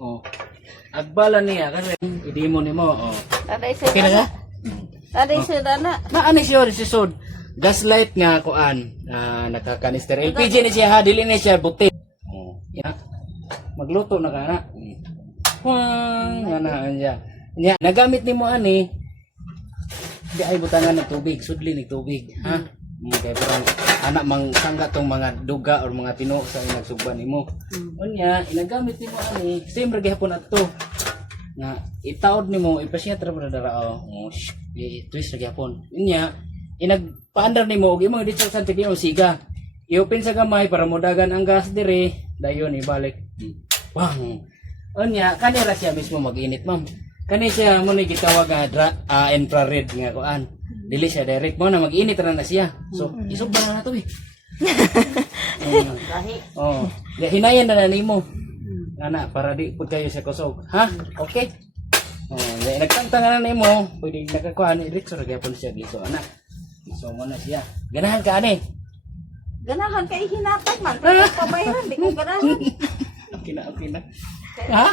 Oh. Agbala niya kasi i-demo nimo. Oh. Aday sa Okay na dana. ka? Aday sa dana. Naani siya si Sod. Gaslight nga kuan, nakakanister. LPG ni siya ha, dili ni siya buti. Oh, ya. Magluto na kana. Ana anya. Nya nagamit nimo ani. Di ay butangan ng tubig, sudli ni tubig, ha? Kay parang anak mang sangga tong mga duga or mga tino sa nagsugban nimo. Unya, inagamit nimo ani, same ra gyapon adto. Nga itaod nimo ipasyat ra dara oh. I-twist ra gyapon. Unya, inagpaandar nimo og imong dito sa tigyo siga. I-open sa gamay para modagan ang gas dire, dayon ibalik. Bang. Unya, kanira siya mismo mag-init, ma'am. Kani siya mo ni gitawag nga infrared nga kuan. Dili siya direct mo na mag-init ra na siya. So, isugban na to eh. Oh, hinayan na nimo. Ana para di pud kayo sa kusog. Ha? Okay? Oh, nagtangtang na nimo, pwede nakakuan diretso ra gyapon siya dito, ana. So mo na siya. Ganahan ka ani. Ganahan kay hinatag man. Pabayran di ko ganahan. Okay na. Ha?